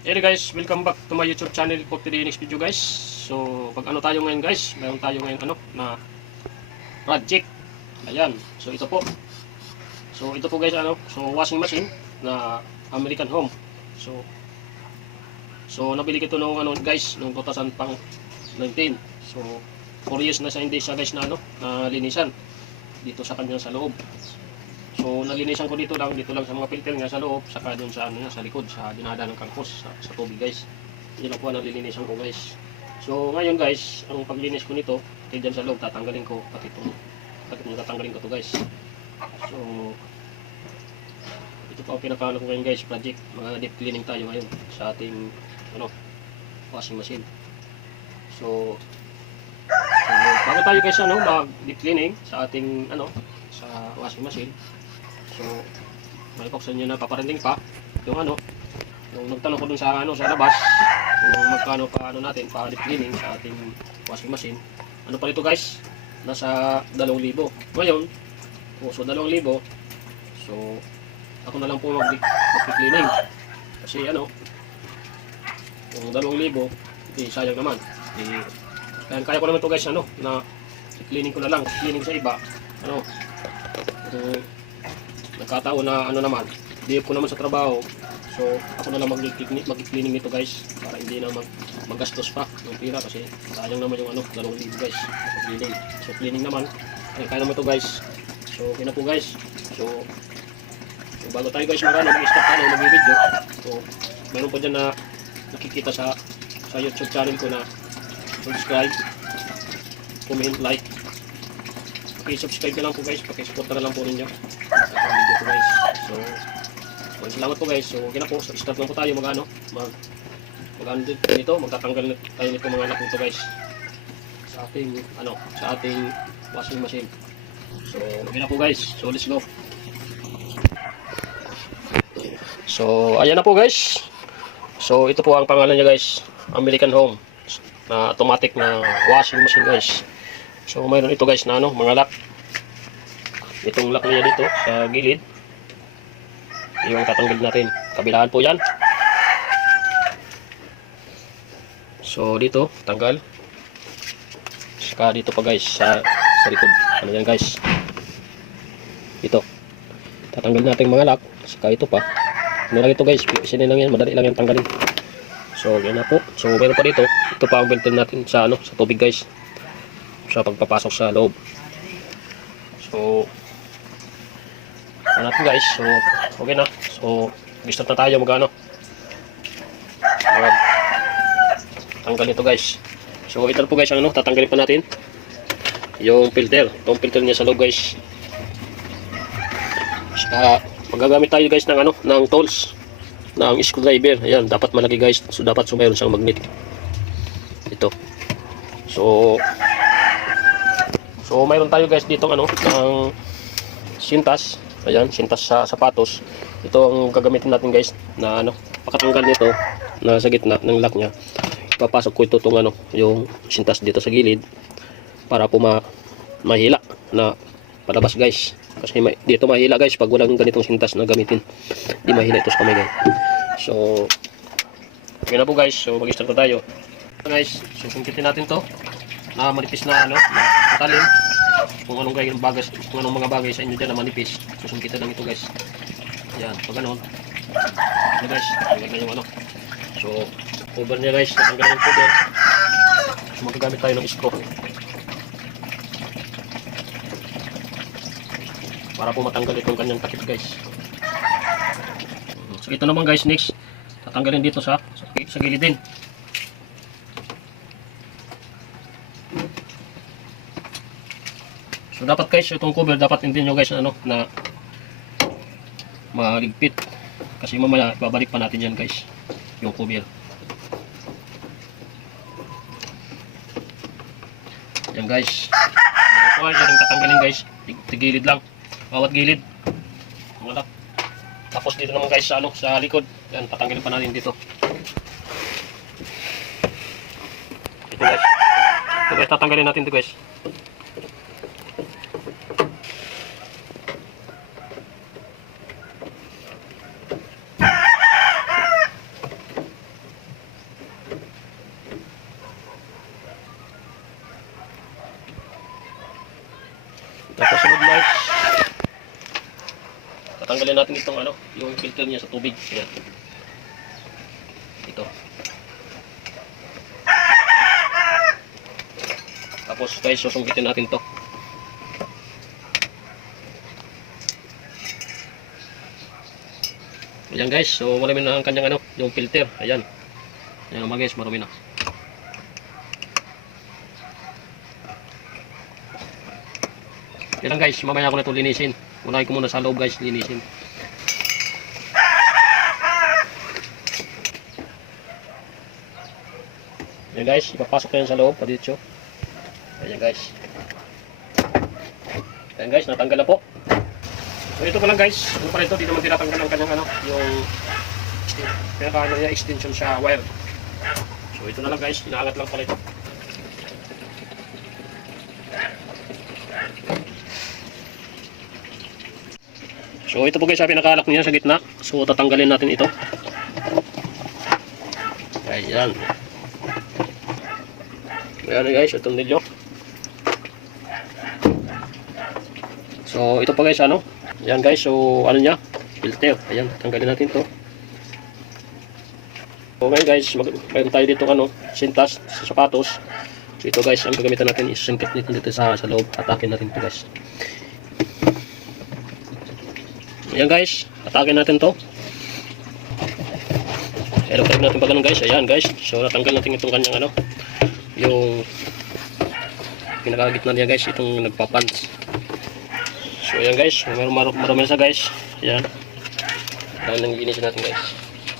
Hey guys, welcome back to my YouTube channel for today next video guys. So, pag ano tayo ngayon guys, mayroon tayo ngayon na project. Ayan. So, ito po. So, ito po guys washing machine na American Home. So nabili ko ito nung guys, nung 2019. So, 4 years na siya hindi siya guys na linisan dito sa kanya sa loob. So nalinisan ko dito lang sa mga filter nga sa loob, saka dun sa sa likod sa dinada ng kangkos sa tubig guys. Yan lang po ang nalilinisan ko guys. So ngayon guys, ang paglinis ko nito, diyan sa loob tatanggalin ko pati tatanggalin ko to guys. So ito pa ang pinakaano ko ngayon guys, project. Mga deep cleaning tayo ngayon sa ating washing machine. So bago tayo guys mag deep cleaning sa ating sa washing machine. So, may buksan nyo na paparending pa yung yung nagtanong ko dun sa sa labas kung magkano pa natin pa deep cleaning sa ating washing machine. Ano pa ito guys? Nasa 2,000. Ngayon, so 2,000. So, ako na lang po mag-deep cleaning. Kasi kung 2,000, sayang naman. Kaya ko naman ito guys na cleaning ko na lang, cleaning sa iba. Nagkataon na naman, di ko naman sa trabaho, so ako na lang mag-cleaning nito guys, para hindi na magastos pa ng pira, kasi sayang naman yung 2,000 guys cleaning. So cleaning naman, kaya naman ito guys. So yun na po guys. So bago tayo guys mag-start tayo mag-video, so mayroon po dyan na nakikita sa YouTube channel ko na subscribe, comment, like. Subscribe na lang po guys, pakisupport na lang po ninyo sa video ko guys. So, salamat po guys. So, okay na po, so start lang po tayo magtatanggal tayo nito mga anak nito guys sa ating washing machine. So, okay na po guys. So, let's go. So, ayan na po guys. So, ito po ang pangalan niya guys, American Home na automatic na washing machine guys. So mayroon ito guys na mga lock. Itong lock niya dito sa gilid, yung tatanggalin natin. Kabilaan po yan. So dito, tanggal. Saka dito pa guys sa likod. Ano yan guys? Ito. Tatanggalin natin mga lock. Saka ito pa. Ano lang ito guys? Pipisin lang yan. Madali lang yan tanggalin. So yan na po. So mayroon pa dito. Ito pa ang filter natin sa sa tubig guys, sa pagpapasok sa loob. So natin guys. So okay na. So start na tayo tanggal ito guys. So ito po guys tatanggalin pa natin yung filter. Itong filter niya sa loob guys. Magagamit tayo guys ng tools, ng screwdriver. Ayan, dapat malaki guys. So dapat mayroon siyang magnet. Ito. So mayroon tayo guys dito ng sintas. Ayan, sintas sa sapatos. Ito ang gagamitin natin guys na pakatanggal nito na sa gitna ng lock niya. Ipapasok ko ito yung sintas dito sa gilid para po mahila na palabas guys. Kasi dito mahila guys pag walang ganitong sintas na gamitin. Di mahila ito sa kamay guys. So yun na po guys. So mag-start na tayo. Guys, susungkitin natin to na manipis na talim. Kung anong mga bagay sa inyo dyan na manipis, susungkitin lang ito guys. Yan, pag guys, tanggal na yung so cover niya guys, natanggal yung cover. So magagamit tayo ng screw para po matanggal itong kanyang takip guys. So ito naman guys, next tatanggalin dito sa gilid din. So dapat guys, itong cover dapat hindi nyo guys na maligpit, kasi mamaya babalik pa natin yan guys yung cover. Yan guys. Ito guys, yung tatanggalin guys, tigilid lang, bawat gilid. Tapos dito naman guys sa likod, yan tatanggalin pa natin dito. Ito guys, tatanggalin natin ito guys. tatanggalin natin itong ano, yung filter niya sa tubig. Ayan. Ito. Tapos guys, susungkitin natin to. Ayan guys, so marami na ang kanyang ano, yung filter. Ayan. Ayan naman guys, marami na. Yan lang guys, mamaya ko na ito linisin. Unahin ko muna sa loob guys, linisin. Ayan guys, ipapasok ko yan sa loob, paditso. Ayan guys. Ayan guys, natanggal na po. So ito pa lang guys, ano pa rin ito, di naman tinatanggal ang kanyang ano, yung pinaka niya extension sa wire. So ito na lang guys, inaangat lang pala ito. So ito po guys, pinakalak niya sa gitna. So tatanggalin natin ito. Ayan. Ayan guys, itong nilyo. So ito pa guys, ano? Ayan guys, so ano niya? Filter. Ayan, tanggalin natin to. So ngayon guys, mayroon tayo dito ano, sintas sa sapatos. So ito guys, ang gagamitan natin is singkit nito dito sa loob. Atakin natin to guys. Ayan guys, atakin natin to. Ilagay natin pa ganun guys. Ayan guys, so natanggal natin itong kanyang ano, yung pinakagitna niya guys, itong nagpapants. So ayan guys, marami na siya guys. Ayan. Ayan ang linisin natin guys.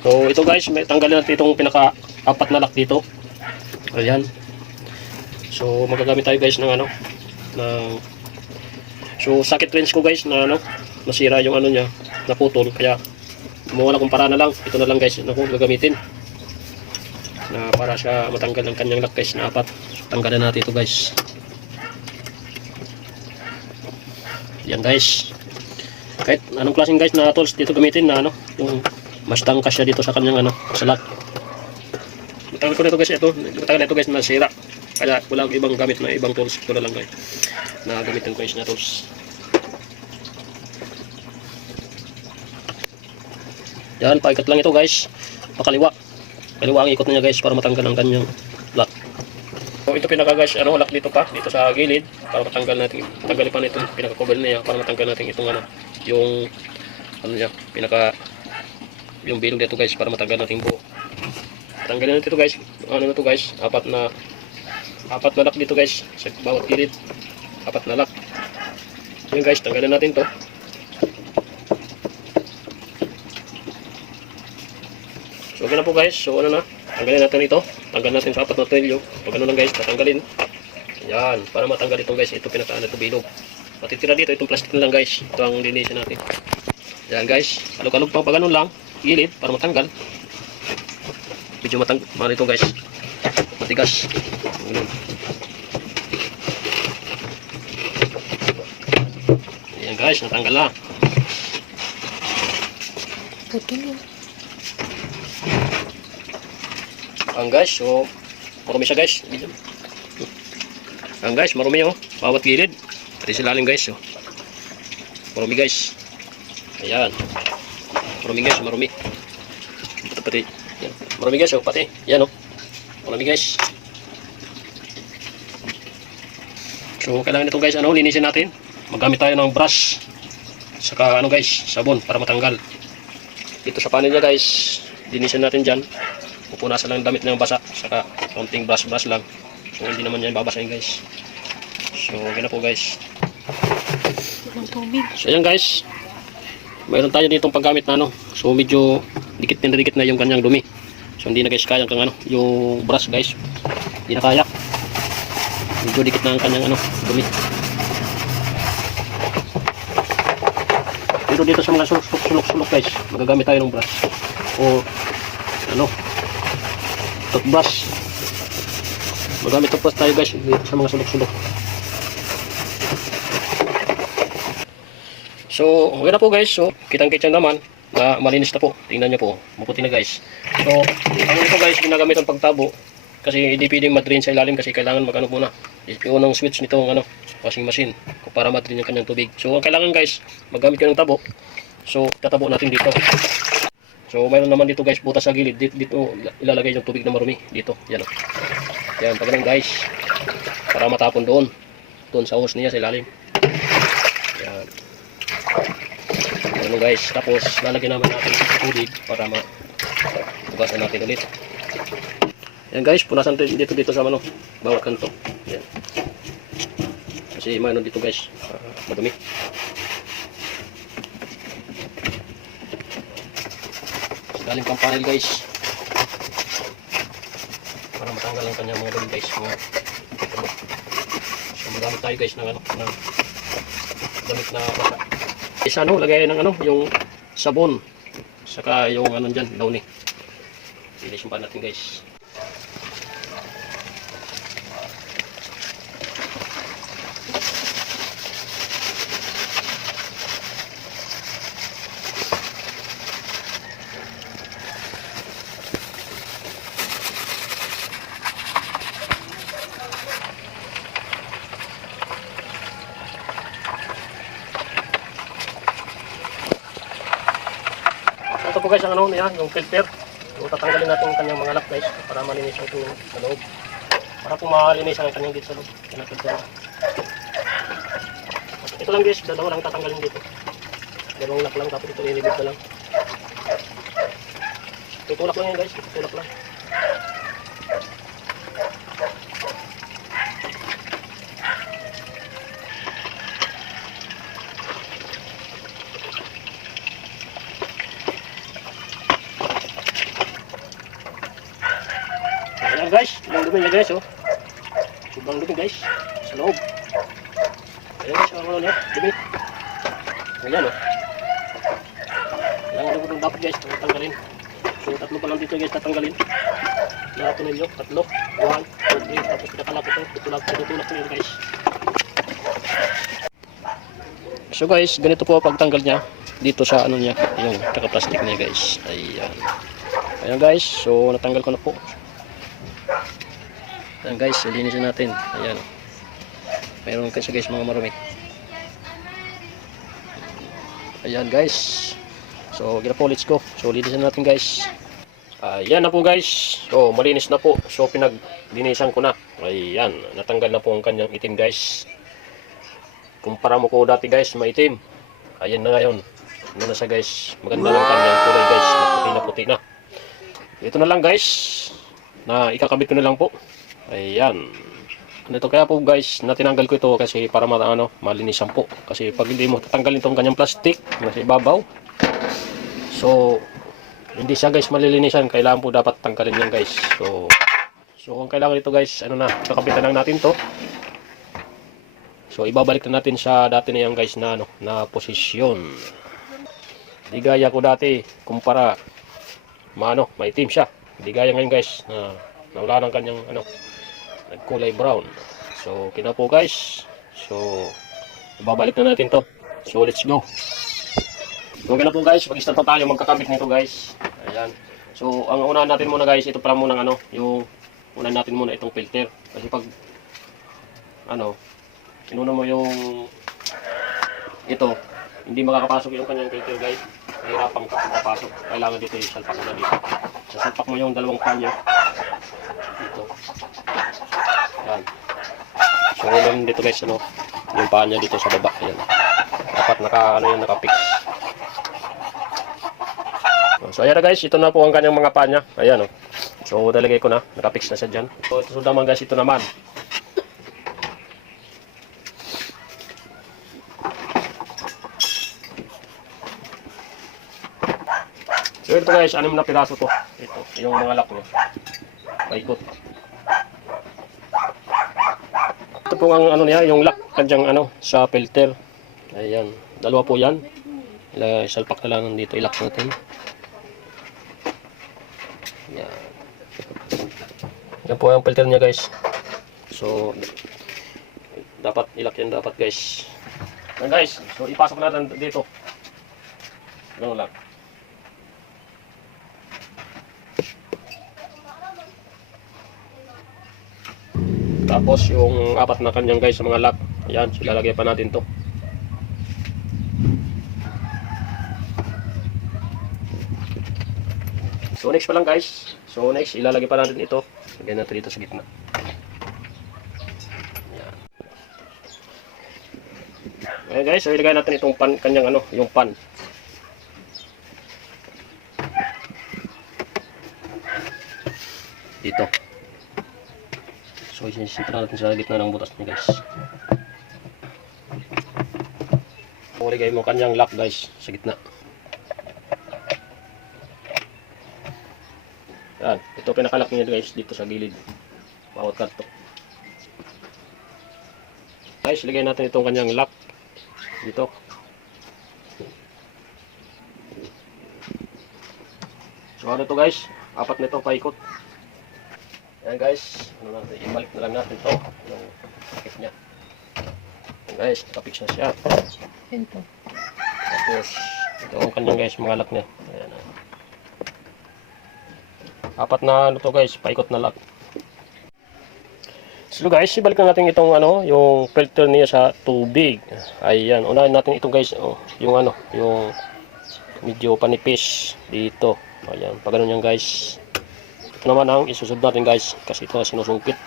So ito guys, may tanggalin natin itong pinaka-apat na lock dito. Ayan. So magagamit tayo guys ng ano, ng so socket wrench ko guys na ano, nasira yung ano niya, naputol, kaya gumawa na kung para na lang. Ito na lang guys na kung gagamitin na para siya matanggal ang kanyang lock guys na apat. So tanggalin natin ito guys. Yan guys, kahit anong klaseng guys na tools dito gamitin na ano, yung mas tangkas siya dito sa kanyang ano, sa lock. Matagal ko nito guys, matagal na ito guys na nasira, kaya wala akong ibang gamit na ibang tools. Ito na lang guys na gamitin ko guys na tools. Yan, paikat lang ito guys, pakaliwa. Kaliwa ang ikot niya guys para matanggal ang kanyang lock. So ito pinaka guys, ano, lock dito pa, dito sa gilid para matanggal natin. Tanggalin pa nito pinaka-cover niya para matanggal natin itong ano, yung ano niya, yung bilog dito guys para matanggal natin buo. Tanggalin natin ito guys. Ano na to guys? Apat na lock dito guys sa bawat gilid. Apat na lock. Yan guys, tanggalin natin to. So okay na po guys. So ano na, tanggalin natin ito. Tanggal natin sa apat na tornilyo. Pag ano lang guys, tatanggalin. Yan, para matanggal itong guys. Ito pinaka-ano ito bilog. Matitira dito itong plastic na lang guys. Ito ang linisin natin. Yan guys, alog-alog pa pag ganun lang, gilid para matanggal. Medyo matanggal ito guys. Matigas. Yan guys, natanggal na. Ang guys, so marumi siya guys. Ang guys, marumi oh. Bawat gilid. Pati silalim guys oh. Marumi guys. Ayan. Marumi guys, marumi. Pati. Yan. Marumi guys oh, pati. Yan oh. Marumi guys. So kailangan nito guys, ano, linisin natin. Magamit tayo ng brush. Saka ano guys, sabon para matanggal. Dito sa panel niya guys, linisin natin dyan. Pupunasan lang damit na yung basa. Saka konting brush lang. So hindi naman yan babasahin guys. So okay na po guys. So ayan guys, mayroon tayo ditong paggamit na ano. So medyo dikit na yung kanyang dumi. So hindi na guys kaya kang ano, yung brush guys. Hindi na kaya. Medyo dikit na ang kanyang ano, dumi. Pero dito sa mga sulok guys, magagamit tayo ng brush. O ano, toothbrush. Magamit toothbrush tayo guys dito sa mga sulok-sulok. So, okay na po guys. So, kitang-kita naman na malinis na po. Tingnan nyo po, maputi na guys. So, ang ito guys, ginagamit ang pagtabo. Kasi hindi pwedeng madrain sa ilalim kasi kailangan mag-ano muna. Yung unang switch nito, ano, washing machine para madrain yung kanyang tubig. So, ang kailangan guys, magamit kayo ng tabo So tatabo natin dito. So mayroon naman dito guys butas sa gilid. Dito ilalagay yung tubig na marumi dito. Yan o. Yan pag ganun guys. Para matapon doon. Doon sa hose niya sa ilalim. Yan. Ano guys. Tapos lalagyan naman natin tubig para matugasan natin ulit. Yan guys. Punasan dito sa ano. Bawat kanto. Yan. Kasi mayroon dito guys. Madumi. Galing pang panel guys para matanggal ang kanyang mga dumi guys. So magamit tayo guys ng ano ng damit na basa. Isa ano lagay ng ano yung sabon saka yung ano dyan downy. Finish pa natin guys. Ito po guys ang ano niya, yung filter. So tatanggalin natin yung kanyang mga lock guys para malinis ang kanyang sa loob. Para po malinis ang kanyang dito sa loob. Ito lang guys, dalawa lang tatanggalin dito. Dalawang lock lang tapos ito i-remove na lang. Tutulak lang yan guys, tutulak lang. Ayan guys, yung dumi niya guys oh. Sobrang dumi guys, sa loob. Ayan guys, ang ano niya, dumi. Ayan oh. Ayan ang dapat guys, tatanggalin. So tatlo pa lang dito guys tatanggalin. Lahat ninyo, tatlo. 1, 2, 3, tapos pinakalap ito. Tutulak nyo guys. So guys, ganito po pagtanggal niya dito sa ano niya, yung naka-plastic niya guys. Ayan. Ayan guys, so natanggal ko na po. Ayan guys, linisin natin. Ayan. Mayroon kasi guys mga marumi. Ayan guys. So, gina po, let's go. So, linisin natin guys. Ayan na po guys. So, malinis na po. So, pinaglinisan ko na. Ayan, natanggal na po ang kanyang itim guys. Kumpara mo ko dati guys, maitim. Ayan na ngayon. Ano na siya guys. Maganda lang kanyang kulay guys. Puti na puti na. Ito na lang guys. Na ikakabit ko na lang po. Ayan. Ito kaya po guys, natinanggal ko ito kasi para malinisan po. Kasi pag hindi mo tatanggalin itong kanyang plastic nasa ibabaw, so hindi siya guys malilinisan. Kailangan po dapat tanggalin yan guys. So kung kailangan ito guys, ano na, kakabitan lang natin to. So ibabalik na natin sa dati na yan guys na ano, na posisyon. Di gaya ko dati, kumpara maitim siya. Di gaya ngayon guys na nawala ng kanyang ano, kulay brown. So kina po guys. So ibabalik na natin to. So let's go. So kina po guys, mag-start na tayo magkakabit nito guys. Ayan. So ang unahan natin muna guys, ito pala muna ano, yung unahan natin muna itong filter. Kasi pag ano, inuna mo yung ito, hindi makakapasok yung kanyang filter guys. Mahirapang kapapasok. Kailangan dito yung salpak mo na dito. Sasalpak mo yung dalawang panya dito. Yan. So yun dito guys, ano, yung paa niya dito sa baba. Ayan. Dapat naka-fix. So ayan na guys, ito na po ang kanyang mga paa niya. Ayan o. So nalagay ko na, naka-fix na siya dyan. So ito naman guys, ito naman. So ito guys, 6 na piraso to. Ito, yung mga lock niya. Paikot. Ito po ang ano niya, yung lock kanjang ano sa filter. Ayan, dalawa po 'yan. Salpak na lang dito, i-lock natin. Yan. Yan po ang filter niya guys. So dapat i-lock yan dapat guys. Yan guys, so ipasok natin dito. Ganun lang. Tapos yung apat na kanyang guys sa mga lock. Ayan, so ilalagay pa natin to. So next pa lang guys. So next ilalagay pa natin ito. Lagyan natin dito sa gitna. Yan. Ayan guys, so ilagay natin itong pan, kanyang ano, yung pan. Dito. So isisintra natin sa gitna ng butas niya guys. So ilagay mo kanyang lock guys sa gitna. Yan, ito pinakalak niya guys dito sa gilid. Bawat kanto. Guys, lagay natin itong kanyang lock dito. So ano to guys? Apat nito paikot. Yan guys, ano natin, ibalik na lang natin to yung sakit niya. Yan guys, nakapix na siya. Ito. Tapos ito ang kanyang guys, mga lock niya. Ayan. Apat na ano to guys, paikot na lock. So guys, ibalik na natin itong ano, yung filter niya sa tubig. Ayan, unahin natin ito guys, oh, yung ano, yung medyo panipis dito. Ayan, pag ganun yan guys. Ito naman ang isusod natin guys, kasi ito sinusungkit.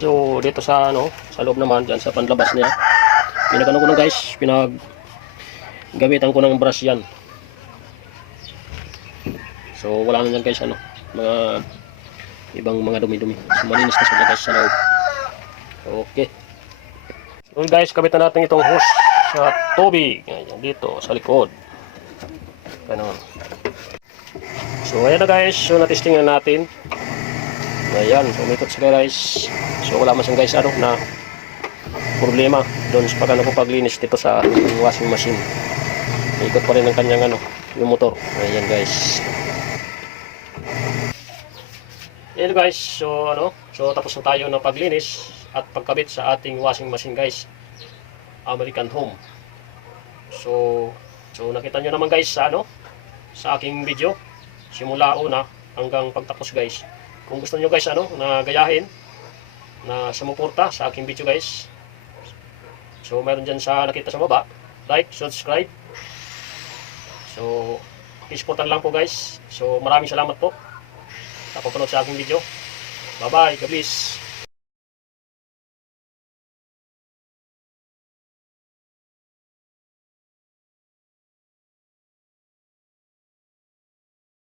So dito sa ano, sa loob naman, dyan sa panlabas niya, pinagano ko na guys, gamitan ko ng brush yan. So wala na dyan guys ano, mga ibang mga dumi-dumi. So malinis na sila guys sa loob. Okay. So guys, kabitan natin itong hose sa tubig. Ayan, dito sa likod. Ganon. So ayan na guys, so natestingan natin. Ayan, so umikot siya guys. So wala man siyang guys ano na problema doon sa pagano ko paglinis dito sa washing machine. Ikot pa rin ang kanyang ano, yung motor. Ayan guys. Ayan guys, so ano, so tapos na tayo ng paglinis at pagkabit sa ating washing machine guys. American Home. So nakita nyo naman guys sa ano, sa aking video simula una hanggang pagtapos guys. Kung gusto nyo guys ano, na gayahin na sumuporta sa aking video guys. So meron dyan sa nakita sa baba, like, subscribe. So i-supportan lang po guys. So maraming salamat po sa pagpanood sa aking video. Bye bye, God bless.